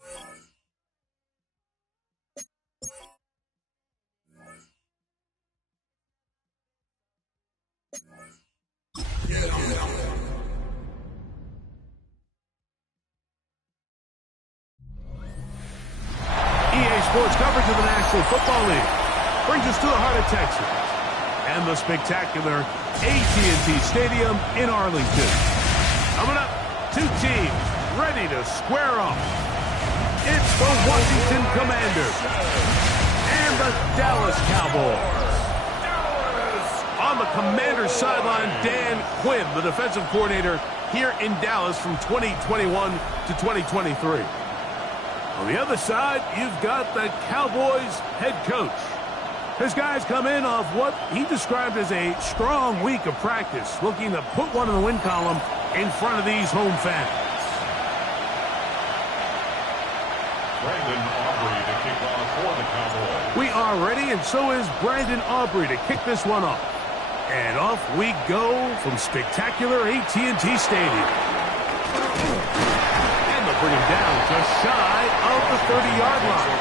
EA Sports coverage of the National Football League brings us to the heart of Texas and the spectacular AT&T Stadium in Arlington. Coming up, two teams ready to square off. It's the Washington Commanders and the Dallas Cowboys. On the Commanders sideline, Dan Quinn, the defensive coordinator here in Dallas from 2021 to 2023. On the other side, you've got the Cowboys head coach. His guys come in off what he described as a strong week of practice, looking to put one in the win column in front of these home fans. Brandon Aubrey to kick off for the Cowboys. We are ready, and so is Brandon Aubrey to kick this one off. And off we go from spectacular AT&T Stadium. And they'll bring him down just shy of the 30-yard line.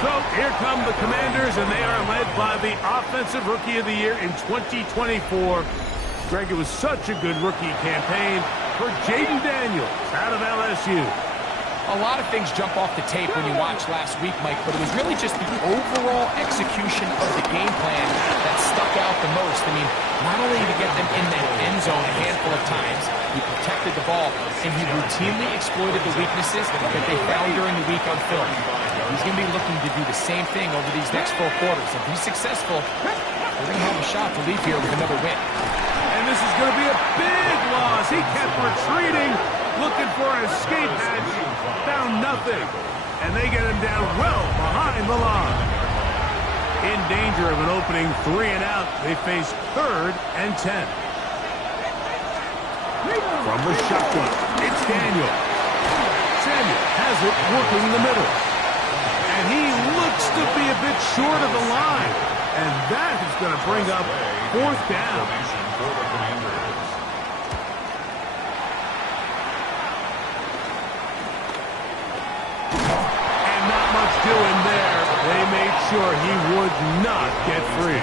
So here come the Commanders, and they are led by the Offensive Rookie of the Year in 2024. Greg, it was such a good rookie campaign for Jaden Daniels out of LSU. A lot of things jump off the tape when you watch last week, Mike, but it was really just the overall execution of the game plan that stuck out the most. I mean, not only did he get them in that end zone a handful of times, he protected the ball, and he routinely exploited the weaknesses that they found during the week on film. He's going to be looking to do the same thing over these next 4 quarters. If he's successful, they're going to have a shot to leave here with another win. And this is going to be a big loss. He kept retreating, looking for an escape hatch, found nothing. And they get him down well behind the line. In danger of an opening 3 and out, they face 3rd and 10. From the shotgun, it's Daniel. Samuel has it working in the middle. And he looks to be a bit short of the line. And that is going to bring up 4th down. And not much doing there. They made sure he would not get free.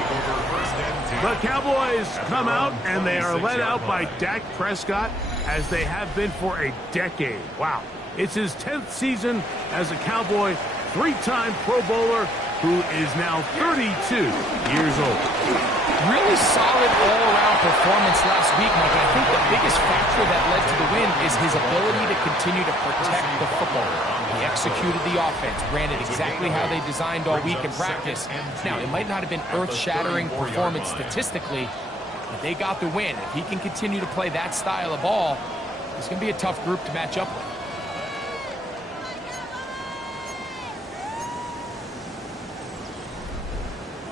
The Cowboys come out, and they are led out by Dak Prescott, as they have been for a decade. Wow. It's his 10th season as a Cowboy, 3-time Pro Bowler, who is now 32 years old. Really solid all-around performance last week, Mike. And I think the biggest factor that led to the win is his ability to continue to protect the football. He executed the offense, ran it exactly how they designed all week in practice. Now, it might not have been earth-shattering performance statistically, but they got the win. If he can continue to play that style of ball, it's going to be a tough group to match up with.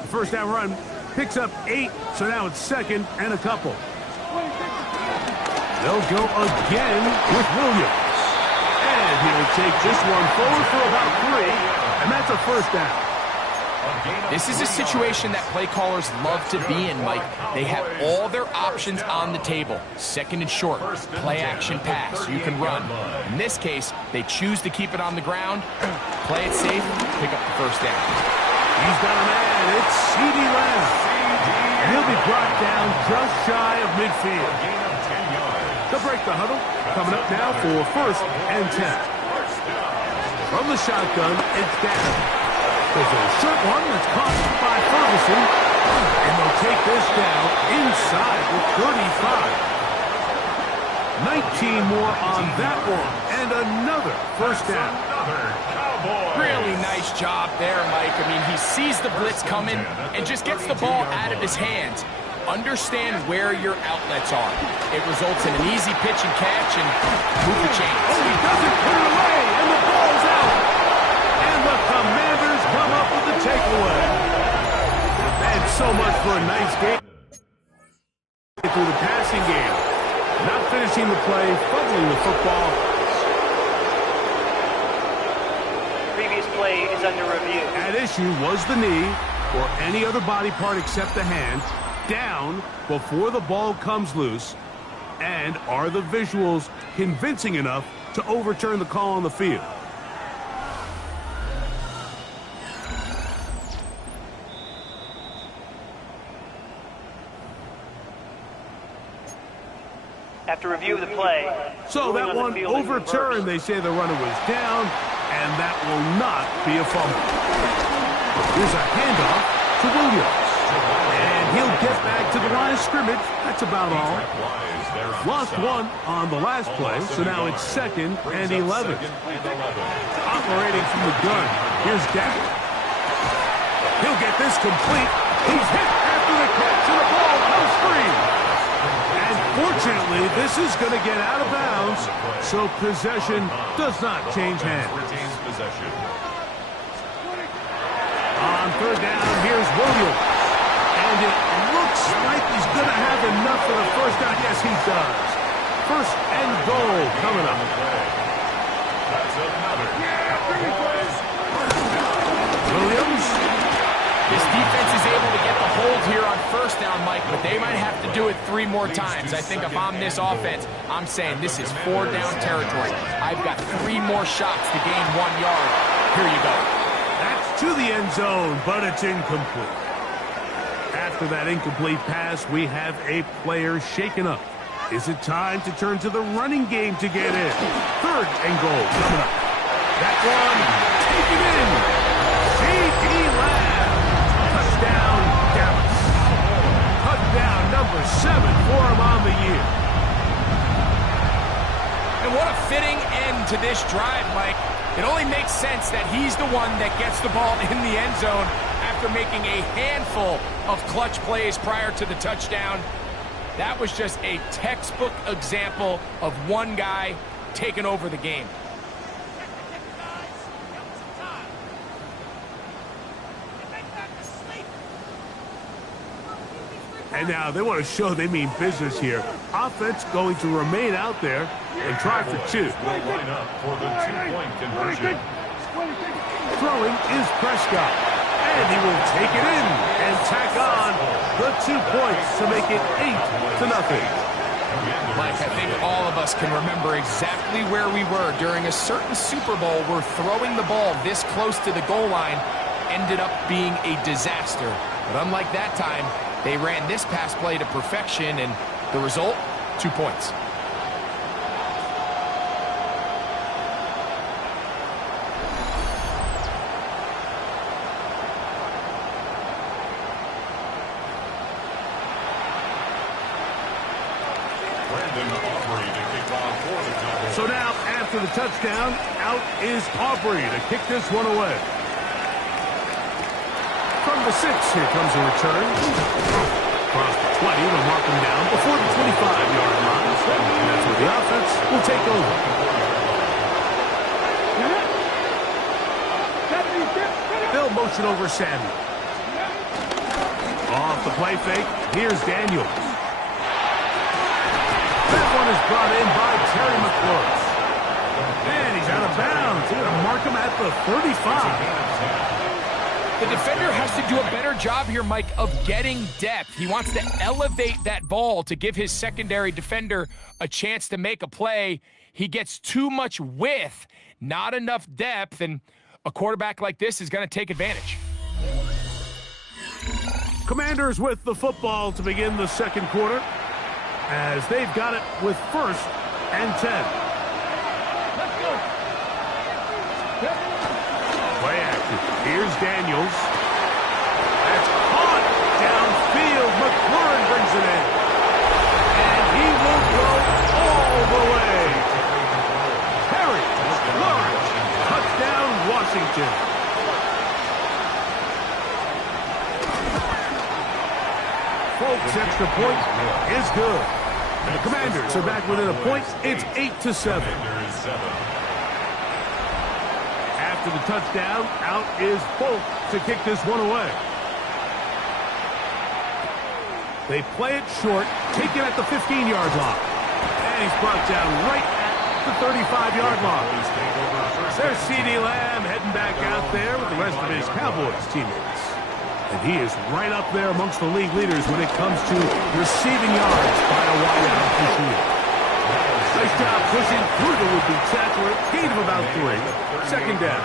First down run picks up 8, so now it's 2nd and a couple. They'll go again with Williams. And he'll take this one forward for about 3, and that's a 1st down. This is a situation that play callers love to be in, Mike. They have all their options on the table. 2nd and short, play action pass, you can run. In this case, they choose to keep it on the ground, play it safe, pick up the 1st down. He's got a man. It's CeeDee Lamb. And he'll be brought down just shy of midfield. They'll break the huddle. Coming up now for 1st and 10. From the shotgun, it's down. There's a short one that's caught by Ferguson. And they'll take this down inside the 35. 19 more on that one. And another 1st down. Really nice job there, Mike. I mean, he sees the blitz coming and just gets the ball out of his hands. Understand where your outlets are. It results in an easy pitch and catch and move the chains. Oh, he doesn't put it away, and the ball's out. And the Commanders come up with the takeaway. And so much for a nice game. Through the passing game. Not finishing the play, fumbling the football. Play is under review. At issue was the knee, or any other body part except the hand, down before the ball comes loose, and are the visuals convincing enough to overturn the call on the field? After review of the play... So that one overturned. They say the runner was down, and that will not be a fumble. Here's a handoff to Williams. And he'll get back to the line of scrimmage. That's about all. Lost one on the last play, so now it's 2nd and 11. Operating from the gun, here's Dak. He'll get this complete. He's hit after the catch, and the ball goes free. And fortunately, this is going to get out of bounds, so possession does not change hands. On 3rd down, here's Williams. And it looks like he's going to have enough for the first down. Yes, he does. 1st and goal coming up. Williams. This defense is able to get the hold here on 1st down, Mike, but they might have to do it 3 more times. I think if I'm this offense, I'm saying this is 4 down territory. I've got 3 more shots to gain 1 yard. Here you go. That's to the end zone, but it's incomplete. After that incomplete pass, we have a player shaken up. Is it time to turn to the running game to get in? 3rd and goal coming up. That one, taken in. C.D. Lamb. Touchdown, Dallas. Touchdown number 7 for him on the year. And what a fitting end to this drive, Mike. It only makes sense that he's the one that gets the ball in the end zone after making a handful of clutch plays prior to the touchdown. That was just a textbook example of one guy taking over the game. And now they want to show they mean business here. Offense going to remain out there and try for 2. Line up for the 2-point conversion. Throwing is Prescott. And he will take it in and tack on the 2 points to make it 8-0. Mike, I think all of us can remember exactly where we were during a certain Super Bowl where throwing the ball this close to the goal line ended up being a disaster. But unlike that time, they ran this pass play to perfection, and the result, 2 points. So now, after the touchdown, out is Aubrey to kick this one away. From the 6, here comes a return. Across the 20, they'll mark him down before the 25-yard line. And that's where the offense will take over. They'll motion over Samuel. Off the play fake, here's Daniels. That one is brought in by Terry McClure. And he's out of bounds. He's going to mark him at the 35. The defender has to do a better job here, Mike, of getting depth. He wants to elevate that ball to give his secondary defender a chance to make a play. He gets too much width, not enough depth, and a quarterback like this is going to take advantage. Commanders with the football to begin the 2nd quarter, as they've got it with 1st and 10. Let's go. Play action. Here's Daniels. That's caught downfield. McLaurin brings it in. And he will go all the way. Perry, Lawrence, touchdown Washington. Folks, extra point is good. And the Commanders are back within a point. It's 8-7. After the touchdown, out is Folk to kick this one away. They play it short, take it at the 15-yard line. And he's brought down right at the 35-yard line. There's C.D. Lamb heading back out there with the rest of his Cowboys teammates. And he is right up there amongst the league leaders when it comes to receiving yards by a wideout this year. Nice job pushing through the would-be tackler. Gain of about 3. 2nd down.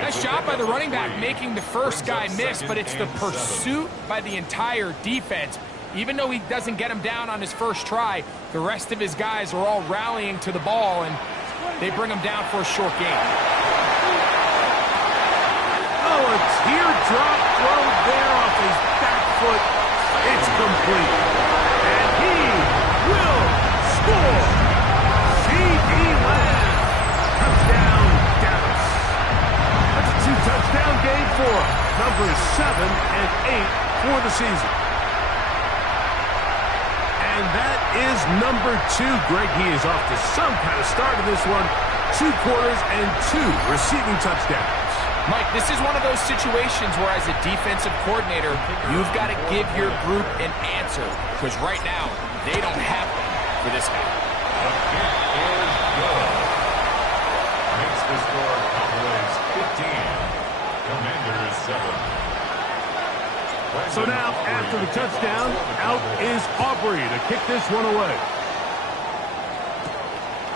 Nice job by the running back making the first guy miss, but it's the pursuit by the entire defense. Even though he doesn't get him down on his first try, the rest of his guys are all rallying to the ball, and they bring him down for a short gain. Oh, a teardrop throw there off his back foot. It's complete. And he will score. C.D. Lamb. Touchdown, Dallas. That's a 2-touchdown game for numbers 7 and 8 for the season. And that is number 2. Greg, he is off to some kind of start in this one. 2 quarters and 2 receiving touchdowns. Mike, this is one of those situations where as a defensive coordinator, you've got to give your group an answer. Because right now, they don't have one for this guy. The kick is good. Makes the score Cowboys 15. Commanders 7. So now, after the touchdown, out is Aubrey to kick this one away.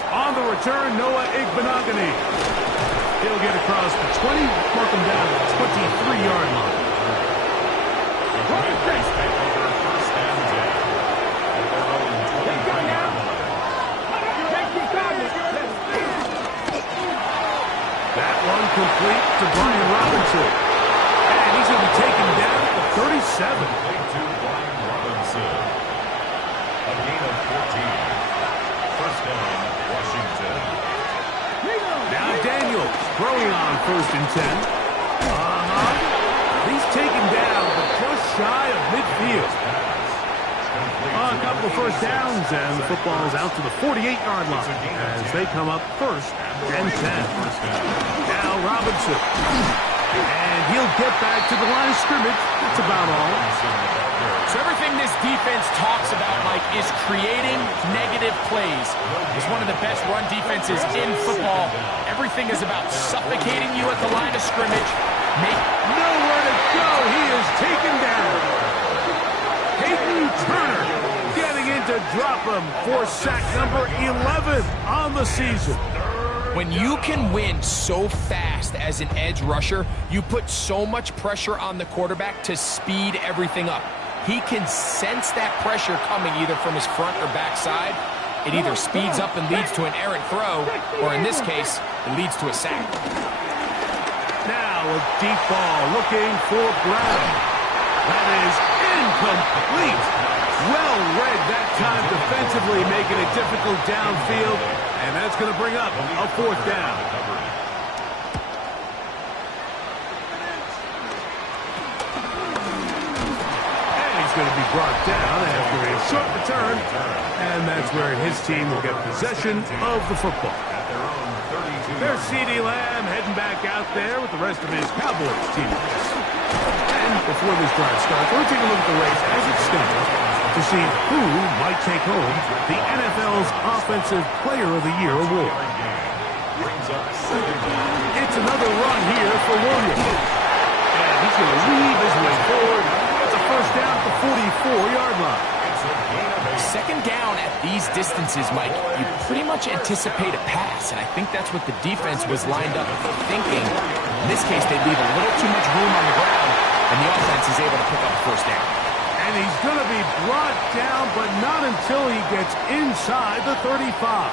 On the return, Noah Igbenogany. He'll get across the 20, mark him down at the 23-yard line. The Commanders take over first and 10 at their own 23-yard line. That one complete to Brian Robinson. And he's going to be taken down at the 37. Complete to Brian Robinson. A gain of 14. First down, Washington. Now Daniels throwing on first and 10. He's taken down, but just shy of midfield. A couple of first downs, and the football is out to the 48-yard line as they come up first and 10. Now Robinson. And he'll get back to the line of scrimmage. That's about all. So everything this defense talks about, Mike, is creating negative plays. It's one of the best run defenses in football. Everything is about suffocating you at the line of scrimmage. Nowhere to go. He is taken down. Hayden Turner getting in to drop him for sack number 11 on the season. When you can win so fast as an edge rusher, you put so much pressure on the quarterback to speed everything up. He can sense that pressure coming either from his front or back side. It either speeds up and leads to an errant throw, or in this case, it leads to a sack. Now a deep ball looking for Brown. That is incomplete. Well read that time defensively, making it difficult downfield. And that's going to bring up a fourth down. And he's going to be brought down after a short return. And that's where his team will get possession of the football. There's C.D. Lamb heading back out there with the rest of his Cowboys teammates. And before this drive starts, we'll take a look at the race as it stands to see who might take home the NFL's Offensive Player of the Year award. It's another run here for Williams. And he's going to weave his way forward. It's a first down at the 44-yard line. Second down at these distances, Mike, you pretty much anticipate a pass, and I think that's what the defense was lined up thinking. In this case, they leave a little too much room on the ground, and the offense is able to pick up a first down. And he's going to be brought down, but not until he gets inside the 35.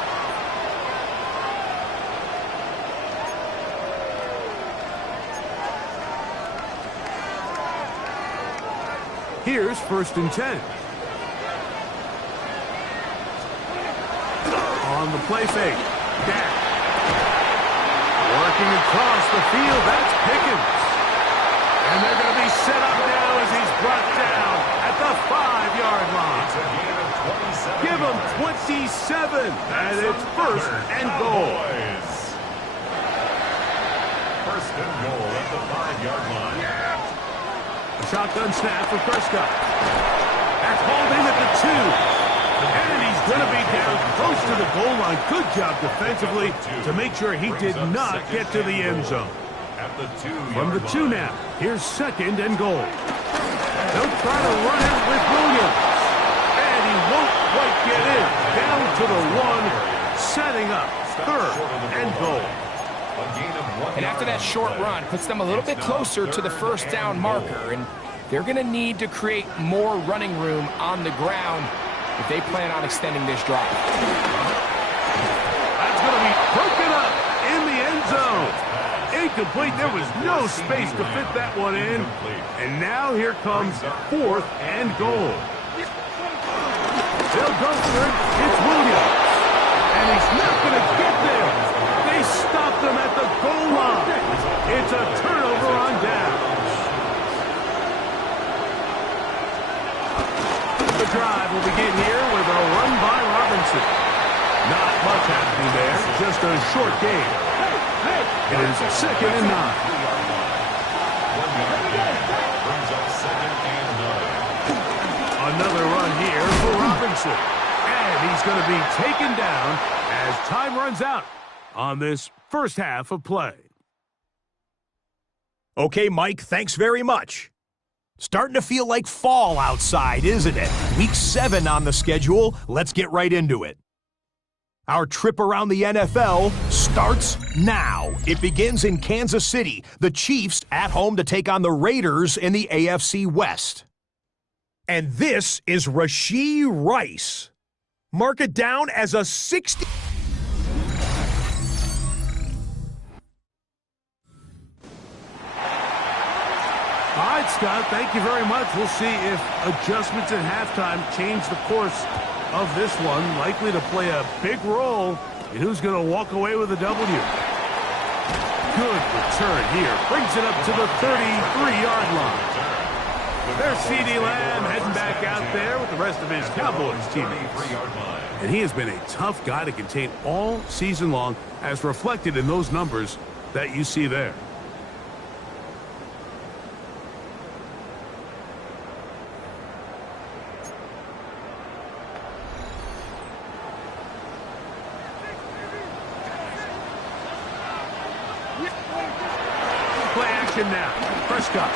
Here's first and 10. On the play fake. Dak. Working across the field. That's Pickens. And they're going to be set up now as he's brought down at the 5-yard line. Give him 27. And it's first and goal. First and goal at the 5-yard line. A shotgun snap for Prescott. That's hauled in at the 2. And he's going to be down close to the goal line. Good job defensively to make sure he did not get to the end zone. From the 2 now, here's second and goal. They'll try to run it with Williams. And he won't quite get in. Down to the 1, setting up third and goal. And after that short run, puts them a little bit closer to the first down marker. And they're going to need to create more running room on the ground if they plan on extending this drive. That's going to be broken up in the end zone. Incomplete. There was no space to fit that one in. And now here comes 4th and goal. They'll go for it. It's Williams. And he's not going to get there. They stopped him at the goal line. It's a turnover on down. The drive will begin here with a run by Robinson. Not much happening there. Just a short game. It is 2nd and 9. Another run here for Robinson. And he's going to be taken down as time runs out on this first half of play. Okay, Mike, thanks very much. Starting to feel like fall outside, isn't it? Week 7 on the schedule. Let's get right into it. Our trip around the NFL starts now. It begins in Kansas City. The Chiefs at home to take on the Raiders in the AFC West. And this is Rashee Rice. Mark it down as a 60. All right, Scott, thank you very much. We'll see if adjustments at halftime change the course of this one. Likely to play a big role in who's going to walk away with a W. Good return here. Brings it up to the 33-yard line. There's C.D. Lamb heading back out there with the rest of his Cowboys teammates. And he has been a tough guy to contain all season long, as reflected in those numbers that you see there. Play action now. Prescott.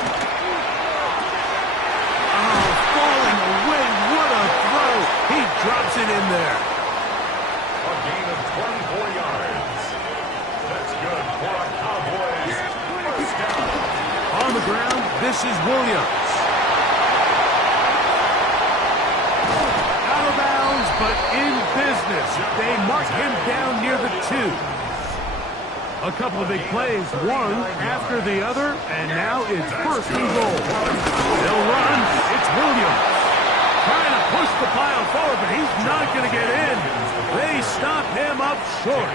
Oh, falling away. What a throw. He drops it in there. A gain of 24 yards. That's good for a Cowboys first down. On the ground, this is Williams. Out of bounds, but in business. They mark him down near the 2. A couple of big plays, one after the other, and now it's 1st and goal. They'll run. It's Williams. Trying to push the pile forward, but he's not going to get in. They stop him up short.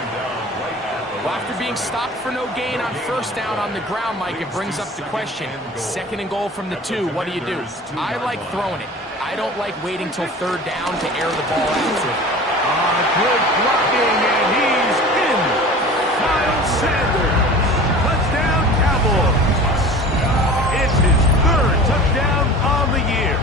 Well, after being stopped for no gain on 1st down on the ground, Mike, it brings up the question. 2nd and goal from the 2. What do you do? I like throwing it. I don't like waiting till 3rd down to air the ball out. Good blocking, and he's in. Miles Sanders. Touchdown, Cowboys. It's his 3rd touchdown on the year.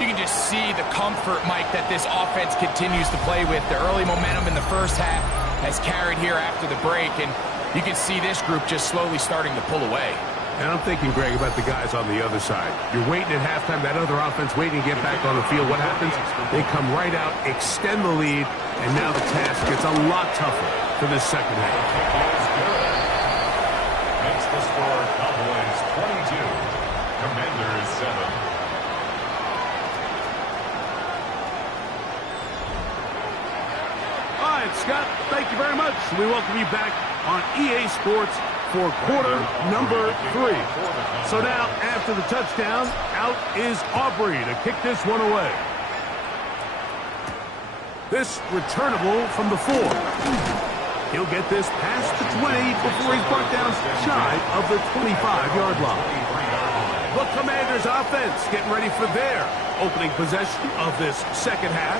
You can just see the comfort, Mike, that this offense continues to play with. The early momentum in the first half has carried here after the break, and you can see this group just slowly starting to pull away. And I'm thinking, Greg, about the guys on the other side. You're waiting at halftime, that other offense waiting to get back on the field. What happens? They come right out, extend the lead, and now the task gets a lot tougher for this second half. Makes the score Cowboys 22, Commanders 7. All right, Scott, thank you very much. We welcome you back on EA Sports for quarter number 3. So now, after the touchdown, out is Aubrey to kick this one away. This returnable from the 4. He'll get this past the 20 before he's brought down shy of the 25-yard line. The Commanders' offense getting ready for their opening possession of this second half.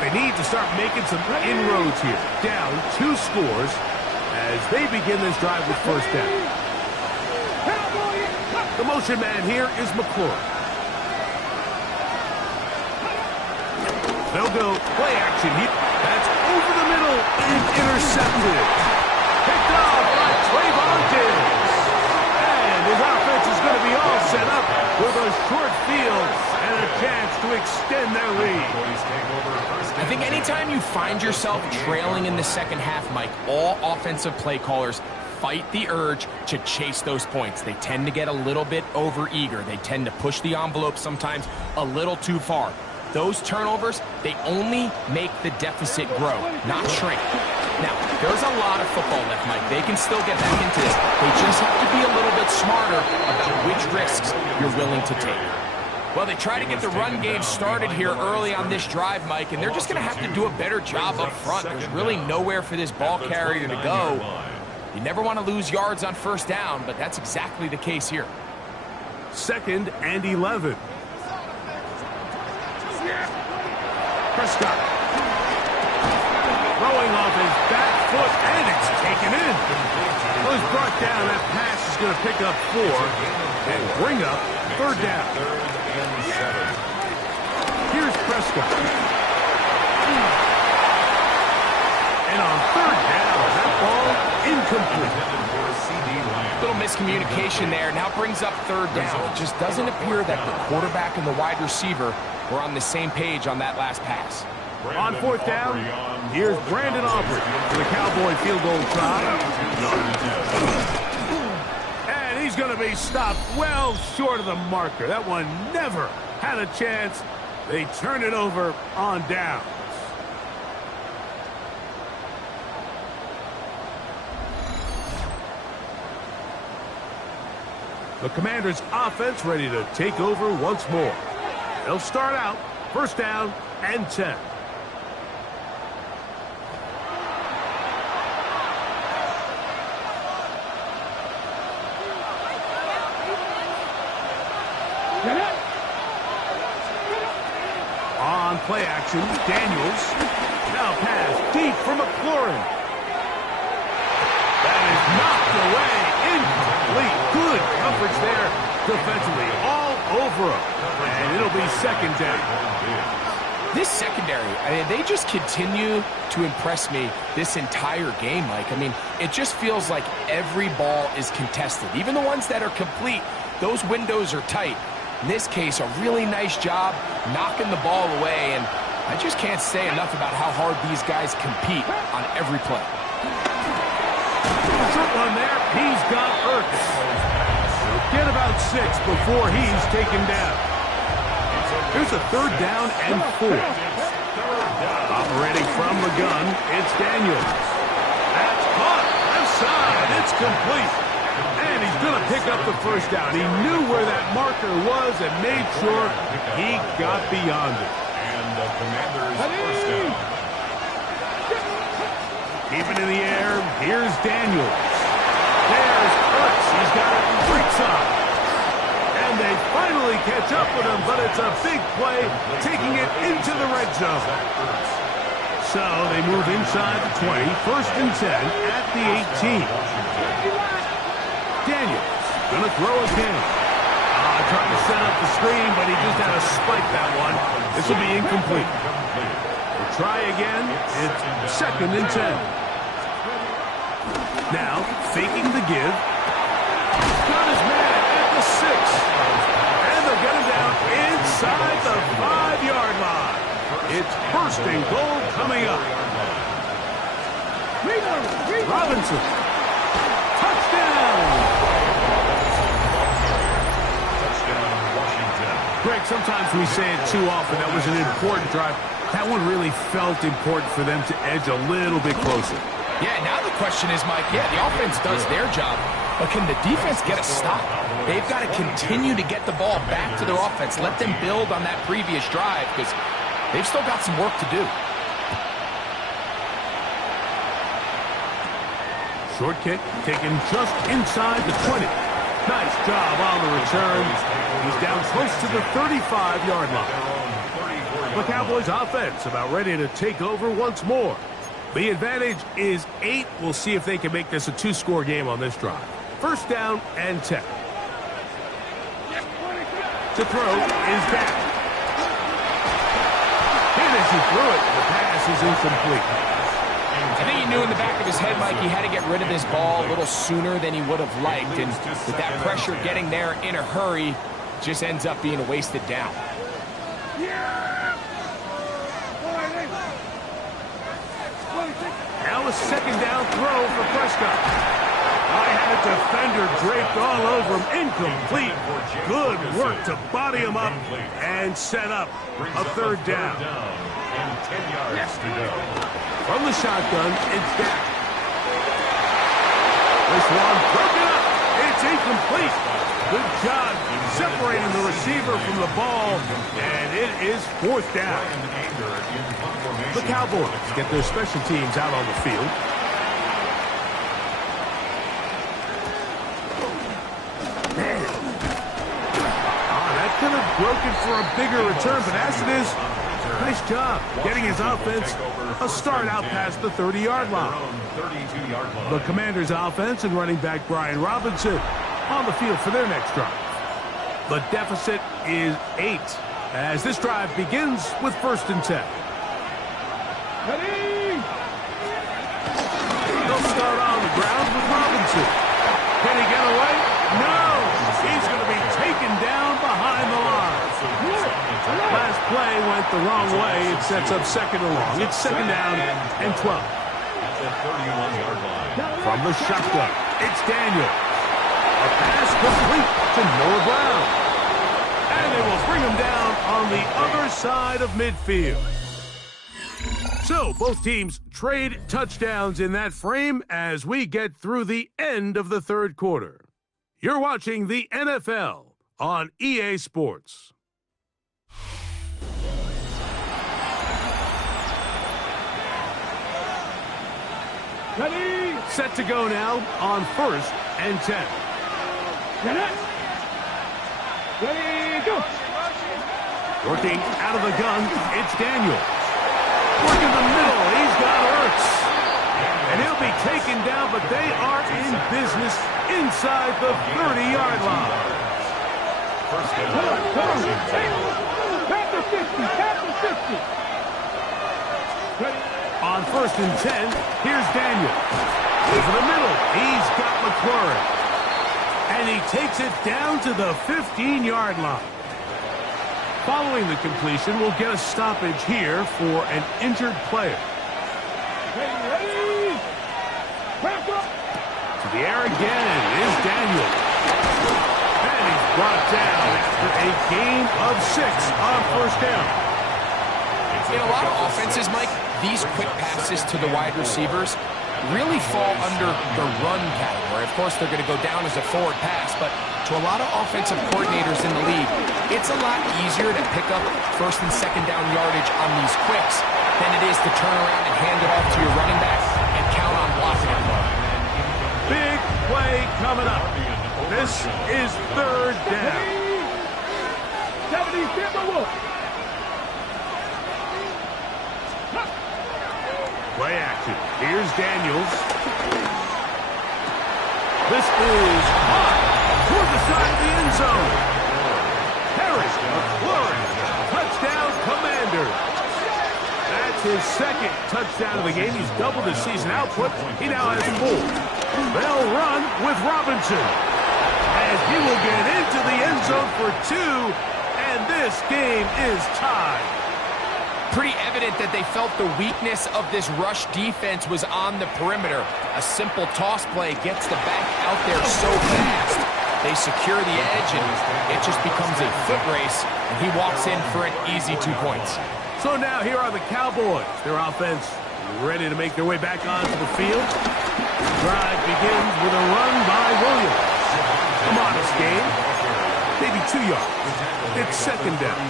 They need to start making some inroads here. Down 2 scores as they begin this drive with 1st down. The motion man here is McClure. They'll go play action here. That's over the middle and intercepted. Picked off by Trayvon Diggs. And his offense is going to be all set up with a short field and a chance to extend their lead. I think anytime you find yourself trailing in the second half, Mike, all offensive play callers fight the urge to chase those points. They tend to get a little bit overeager. They tend to push the envelope sometimes a little too far. Those turnovers, they only make the deficit grow, not shrink. Now, there's a lot of football left, Mike. They can still get back into this. They just have to be a little bit smarter about which risks you're willing to take. Well, they try to get the run game started here early on this drive, Mike, and they're just going to have to do a better job up front. There's really nowhere for this ball carrier to go. You never want to lose yards on first down, but that's exactly the case here. 2nd and 11. Prescott. Throwing off his back foot, and it's taken in. Well, he's brought down. That pass is going to pick up 4 and bring up 3rd down. Here's Prescott. And on 3rd down, that ball incomplete. Little miscommunication there. Now brings up 3rd down. It just doesn't appear that the quarterback and the wide receiver were on the same page on that last pass. On 4th down, here's Brandon Aubrey for the Cowboy field goal try. And he's going to be stopped well short of the marker. That one never had a chance. They turn it over on downs. The Commanders' offense ready to take over once more. They'll start out 1st down and 10. On play action, Daniels. Now pass deep for McLaurin. That is knocked away. Incomplete. Good coverage there defensively. All over him. And it'll be 2nd down. This secondary, I mean, they just continue to impress me this entire game, Mike. I mean, it just feels like every ball is contested. Even the ones that are complete, those windows are tight. In this case, a really nice job knocking the ball away, and I just can't say enough about how hard these guys compete on every play. Short one there. He's got Ertz. Get about 6 before he's taken down. Here's a 3rd down and 4. Operating from the gun, it's Daniels. That's caught. Left side. It's complete. And he's going to pick up the 1st down. He knew where that marker was and made sure he got beyond it. And the Commanders' 1st down. Keeping in the air, here's Daniels. There's Ertz. He's got it right side. And they finally catch up with him, but it's a big play, taking it into the red zone. So they move inside the 20, 1st and 10 at the 18. Daniels gonna throw again. Trying to set up the screen, but he just had to spike that one. This will be incomplete. We'll try again. It's 2nd and 10. Now, faking the give. Got his man at the 6. And they'll get him down inside the 5-yard line. It's 1st and goal coming up. Robinson. Touchdown. Greg, sometimes we say it too often. That was an important drive. That one really felt important for them to edge a little bit closer. Yeah, now the question is, Mike, yeah, the offense does their job, but can the defense get a stop? They've got to continue to get the ball back to their offense. Let them build on that previous drive because they've still got some work to do. Short kick taken just inside the 20. Nice job on the return. He's down close to the 35-yard line. The Cowboys offense about ready to take over once more. The advantage is 8. We'll see if they can make this a 2-score game on this drive. 1st down and 10. To throw is down. Hit as he threw it. The pass is incomplete. I think he knew in the back of his head, Mike, he had to get rid of this ball a little sooner than he would have liked. And with that pressure getting there in a hurry, just ends up being a wasted down. Now a 2nd down throw for Prescott. That defender draped all over him. Incomplete. Good work to body him up and set up a third down. And 10 yards to go. From the shotgun, it's Dak. This one broken up. It's incomplete. Good job separating the receiver from the ball, and it is fourth down. The Cowboys get their special teams out on the field. That could have broken for a bigger return, but as it is, nice job getting his offense a start out past the 30-yard line. The Commanders' offense and running back Brian Robinson on the field for their next drive. The deficit is 8 as this drive begins with 1st and 10. They'll start on the ground with Robinson. Can he get away? No! He's going to be taken down behind the line. Last play went the wrong way. It sets up 2nd and long. It's 2nd down and 12. From the shotgun, it's Daniel. A pass complete to Noah Brown. And they will bring him down on the other side of midfield. So, both teams trade touchdowns in that frame as we get through the end of the 3rd quarter. You're watching the NFL on EA Sports. Ready? Set to go now on 1st and 10. Ready, go. Working out of the gun, it's Daniel. Work in the middle, he's got Ertz. And he'll be taken down, but they are in business inside the 30-yard line. First down. Back to 50, back to 50. On 1st and 10, here's Daniel. Over the middle, he's got McLaurin. And he takes it down to the 15-yard line. Following the completion, we'll get a stoppage here for an injured player. Ready. Back up. To the air again is Daniel. And he's brought down after a gain of 6 on 1st down. In a lot of offenses, Mike, these quick passes to the wide receivers really fall under the run category. Of course, they're going to go down as a forward pass, but to a lot of offensive coordinators in the league, it's a lot easier to pick up 1st and 2nd down yardage on these quicks than it is to turn around and hand it off to your running back and count on blocking it. Big play coming up. This is 3rd down. 70, Play action. Here's Daniels. This is caught toward the side of the end zone. Harris, McLaurin, touchdown Commanders. That's his 2nd touchdown of the game. He's doubled his season output. He now has 4. They'll run with Robinson. As he will get into the end zone for 2, and this game is tied. Pretty evident that they felt the weakness of this rush defense was on the perimeter. A simple toss play gets the back out there so fast. They secure the edge, and it just becomes a foot race, and he walks in for an easy 2 points. So now here are the Cowboys. Their offense ready to make their way back onto the field. The drive begins with a run by Williams. A modest gain, maybe 2 yards. It's 2nd down.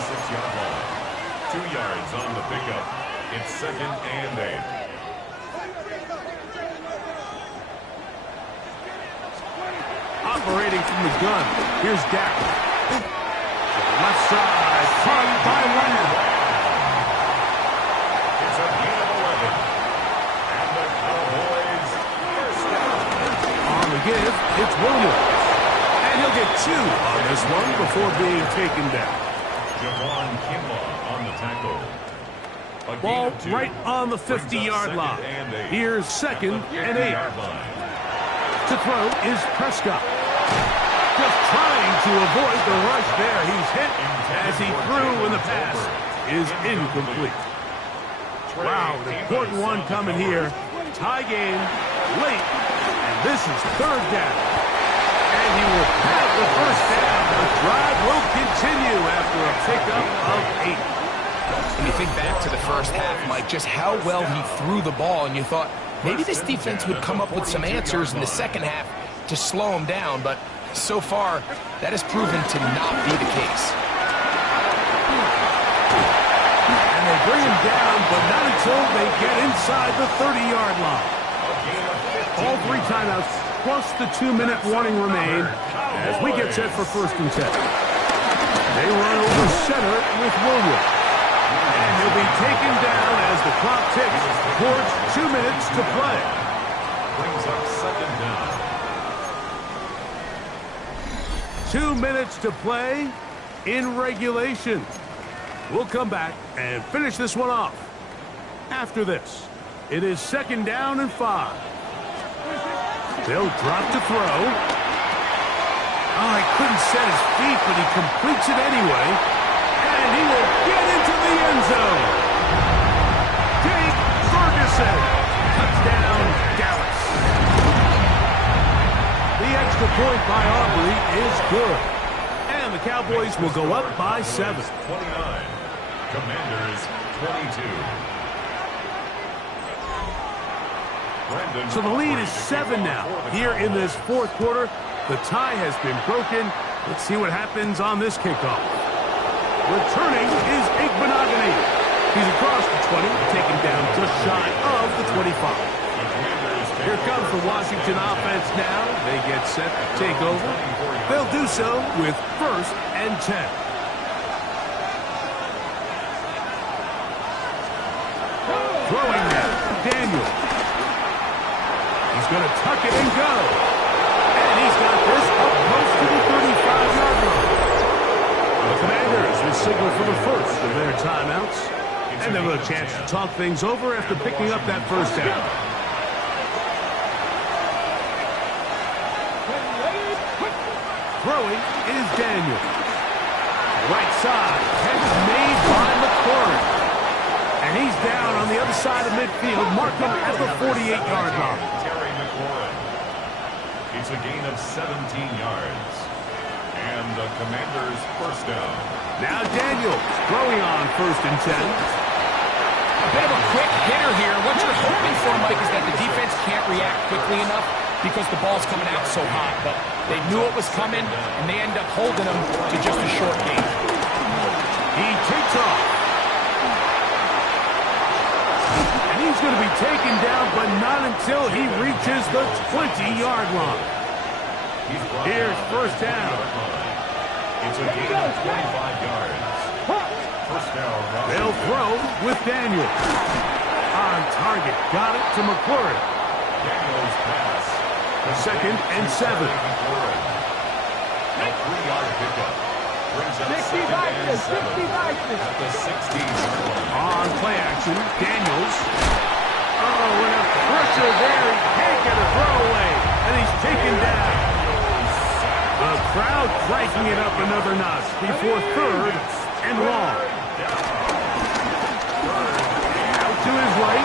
2 yards on the pickup. It's 2nd and 8. Operating from the gun, here's Dak. Left side, caught by Leonard. It's a gain of 11. And the Cowboys first down. On the give, it's Williams. And he'll get 2 on this one before being taken down. Javon Kinlaw on the tackle. Ball right on the 50-yard line. Here's 2nd and 8. To throw is Prescott. Just trying to avoid the rush there. He's hit as he threw, and the pass is incomplete. Wow, an important one coming here. Tie game late, and This is third down. And he will have the first down. The drive will continue after a pickup of 8. When you think back to the first half, Mike, just how well he threw the ball, and you thought maybe this defense would come up with some answers in the second half to slow him down, but so far, that has proven to not be the case. And they bring him down, but not until they get inside the 30-yard line. All 3 timeouts plus the 2-minute warning remain as we get set for 1st and 10. They run over center with Williams. And he'll be taken down as the clock ticks towards 2 minutes to play. Brings up 2nd down. 2 minutes to play in regulation. We'll come back and finish this one off. After this, it is 2nd down and 5. They'll drop to throw. Oh, he couldn't set his feet, but he completes it anyway. And he will get into the end zone. Jake Ferguson. Touchdown, Dallas. The extra point by Aubrey is good. And the Cowboys will go up by 7. 29. Commanders 22. So the lead is 7 now. Here in this 4th quarter, the tie has been broken. Let's see what happens on this kickoff. Returning is Igbenogany. He's across the 20, taken down just shy of the 25. Here comes the Washington offense now. They get set to take over. They'll do so with 1st and 10. Throwing now, Daniel. He's going to tuck it and go. And he's got this up close to the 35-yard line. The Commanders will signal for the first of their timeouts. And they'll have a chance to talk things over after picking up that first down. Throwing is Daniel. Right side, catch made by McCord. And he's down on the other side of midfield, marking at the 48-yard line. It's a gain of 17 yards. And the Commanders' first down. Now Daniels throwing on 1st and 10. A bit of a quick hitter here. What you're hoping for, Mike, is that the defense can't react quickly enough because the ball's coming out so hot. But they knew it was coming, and they end up holding them to just a short gain. He takes off. And he's going to be taken down, but not until he reaches the 20-yard line. Here's 1st down. It's a gain of 25 yards. First down. They'll throw with Daniel. On target. Got it to McCord. Daniels pass. 2nd and 7. A 3-yard pickup. Brings up 60 2nd and 7. 60 At the 16-yard line. On play action, Daniels. Oh, and a pressure there. He can't get a throwaway. And he's taken down. The crowd cranking it up another notch before 3rd and long. Out to his right.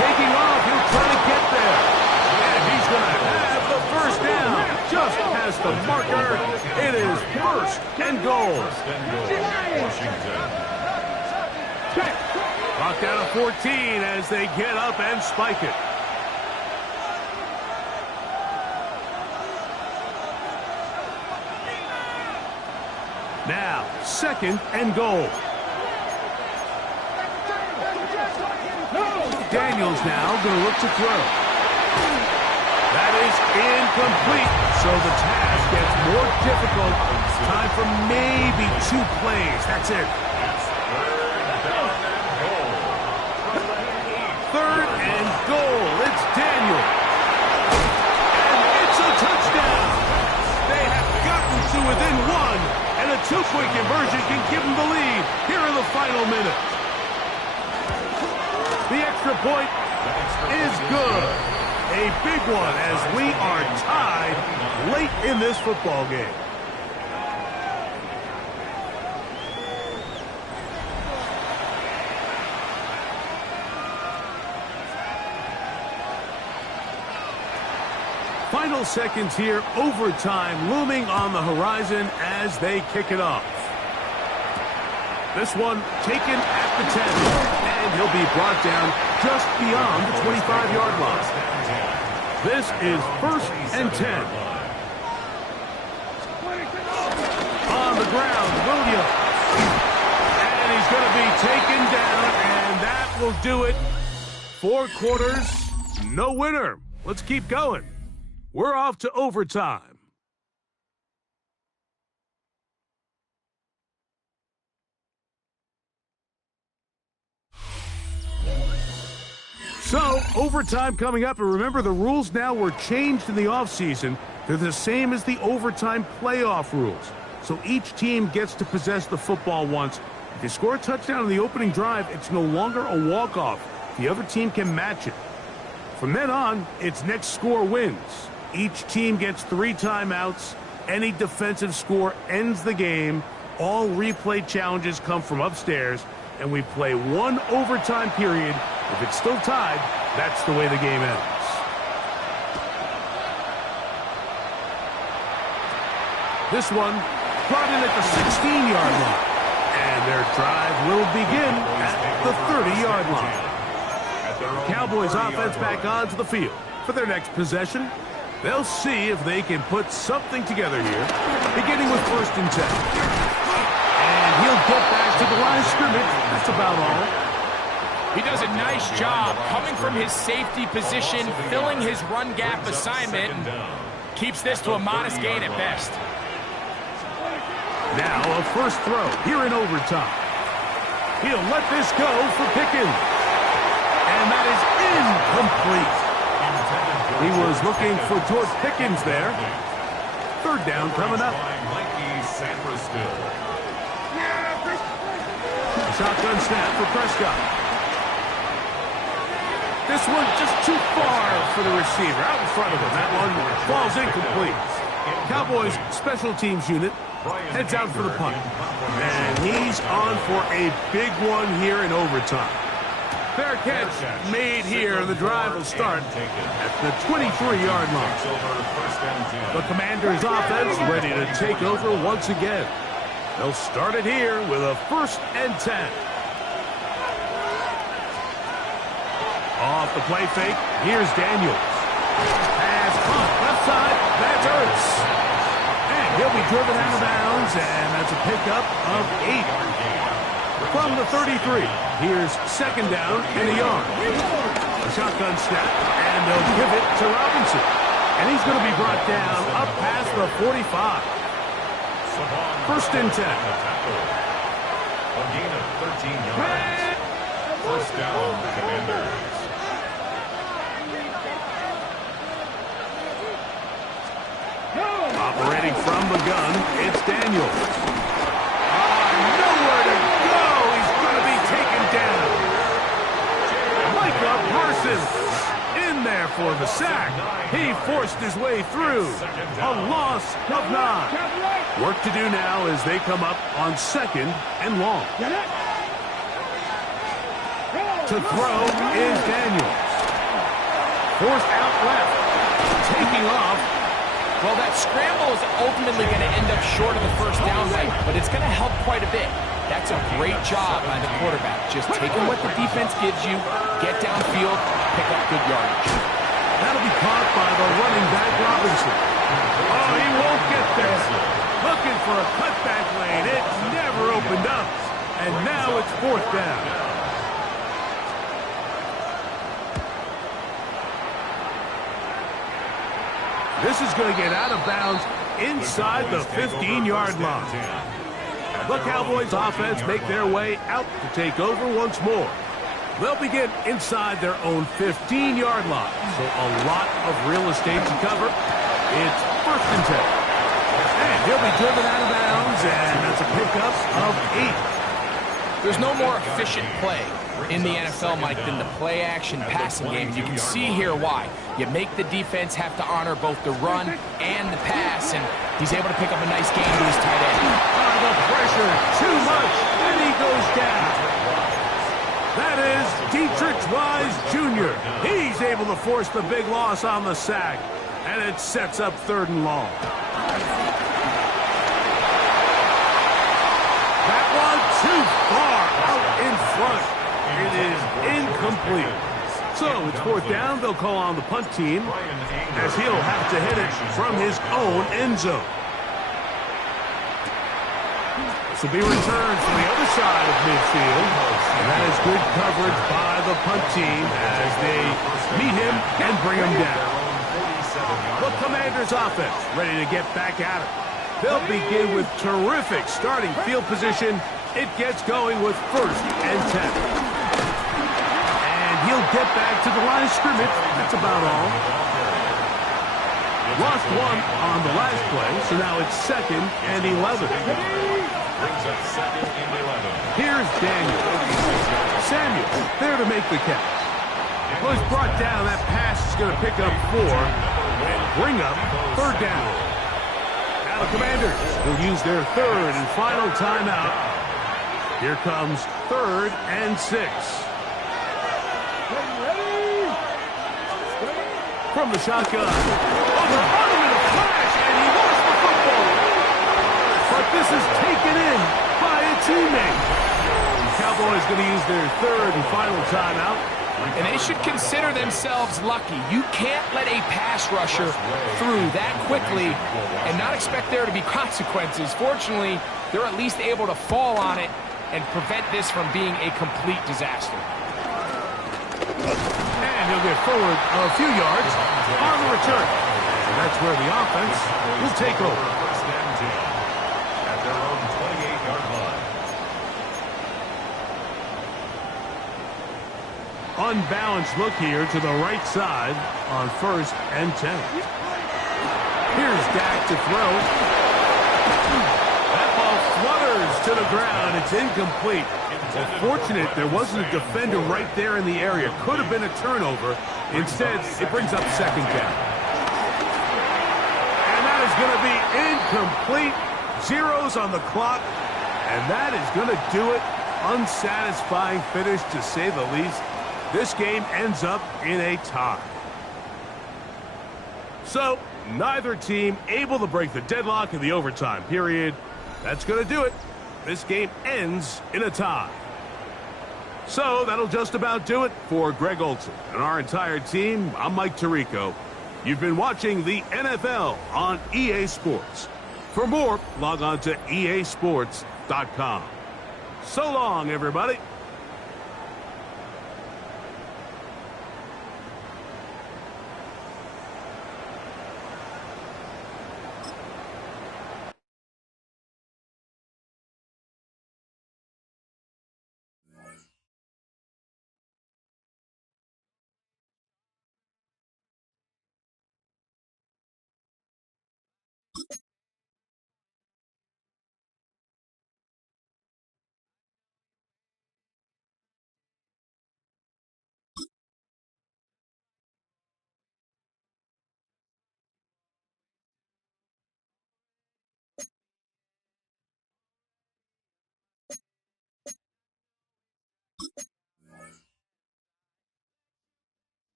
Taking off. He'll try to get there. And he's going to have the first down. Just past the marker. It is 1st and goal. First and goal. Washington. Clock down to 14 as they get up and spike it. Now, 2nd and goal. Daniels now going to look to throw. That is incomplete, so the task gets more difficult. Time for maybe 2 plays. That's it. Third and goal. It's Daniel. And it's a touchdown. They have gotten to within 1. And a 2-point conversion can give them the lead here in the final minute. The extra point is good. A big one as we are tied late in this football game. Final seconds here, overtime looming on the horizon as they kick it off. This one taken at the 10, and he'll be brought down just beyond the 25-yard line. This is 1st and 10. On the ground, Williams. And he's going to be taken down, and that will do it. 4 quarters, no winner. Let's keep going. We're off to overtime. So, overtime coming up, and remember the rules now were changed in the offseason. They're the same as the overtime playoff rules. So each team gets to possess the football once. If you score a touchdown in the opening drive, it's no longer a walk-off. The other team can match it. From then on, it's next score wins. Each team gets 3 timeouts. Any defensive score ends the game. All replay challenges come from upstairs, and we play 1 overtime period. If it's still tied, that's the way the game ends. This one brought in at the 16-yard line. And their drive will begin at the 30-yard line. Cowboys offense back onto the field for their next possession. They'll see if they can put something together here, beginning with 1st and 10. And he'll get back to the line of scrimmage. That's about all. He does a nice job coming from his safety position, filling his run gap assignment, and keeps this to a modest gain at best. Now a first throw here in overtime. He'll let this go for Pickens. And that is incomplete. He was looking for George Pickens there. 3rd down coming up. Shotgun snap for Prescott. This one just too far for the receiver, out in front of him. That one falls incomplete. Cowboys special teams unit heads out for the punt. And he's on for a big one here in overtime. Fair catch made here. The drive will start at the 23-yard line. The Commanders' offense ready to take over once again. They'll start it here with a 1st and 10. Off the play fake, here's Daniels. Pass caught left side, that's Ertz. And he'll be driven out of bounds, and that's a pickup of 8. From the 33, here's 2nd down and a yard. A shotgun snap, and they'll give it to Robinson. And he's going to be brought down up past the 45. 1st and 10. A gain of 13 yards. 1st down, Commanders. Operating from the gun, it's Daniels. Nowhere to go. He's going to be taken down. Micah Parsons in there for the sack. He forced his way through. A loss of 9. Work to do now as they come up on 2nd and long. To throw is Daniels. Forced out left. Taking off. Well, that scramble is ultimately going to end up short of the 1st down, Mike, but it's going to help quite a bit. That's a great job by the quarterback. Just taking what the defense gives you, get downfield, pick up good yardage. That'll be caught by the running back, Robinson. Oh, he won't get there. Looking for a cutback lane. It never opened up. And now it's 4th down. This is going to get out of bounds inside the 15-yard line. The Cowboys offense make their way out to take over once more. They'll begin inside their own 15-yard line. So a lot of real estate to cover. It's 1st and 10. And he'll be driven out of bounds, and that's a pickup of 8. There's no more efficient play in the NFL, Mike, than the play-action passing game. You can see here why. You make the defense have to honor both the run and the pass, and he's able to pick up a nice gain to his tight end. The pressure, too much, and he goes down. That is Dietrich Wise Jr. He's able to force the big loss on the sack. And it sets up 3rd and long. That one too far out in front. It is incomplete. So it's 4th down. They'll call on the punt team as he'll have to hit it from his own end zone. This will be returned from the other side of midfield. And that is good coverage by the punt team as they meet him and bring him down. The Commanders' offense ready to get back at it. They'll begin with terrific starting field position. It gets going with 1st and 10. He'll get back to the line of scrimmage. That's about all. Lost 1 on the last play, so now it's 2nd and 11. Brings up 2nd and 11. Here's Daniel. Samuel there to make the catch. Well, he's brought down. That pass is going to pick up 4 and bring up 3rd down. Now the Commanders will use their 3rd and final timeout. Here comes 3rd and 6. From the shotgun. Overrun him in a flash, and he lost the football. But this is taken in by a teammate. The Cowboys going to use their 3rd and final timeout. And they should consider themselves lucky. You can't let a pass rusher through that quickly and not expect there to be consequences. Fortunately, they're at least able to fall on it and prevent this from being a complete disaster. And he'll get forward a few yards on the return. And that's where the offense will take over. 1st and 10 at their own 28-yard line. Unbalanced look here to the right side on 1st and 10. Here's Dak to throw. That ball flutters to the ground. It's incomplete. Well, fortunate there wasn't a defender right there in the area. Could have been a turnover. Instead, it brings up 2nd down. And that is going to be incomplete. Zeros on the clock. And that is going to do it. Unsatisfying finish, to say the least. This game ends up in a tie. So, neither team able to break the deadlock in the overtime period. That's going to do it. This game ends in a tie. So that'll just about do it for Greg Olson and our entire team. I'm Mike Tirico. You've been watching the NFL on EA Sports. For more, log on to easports.com. So long, everybody.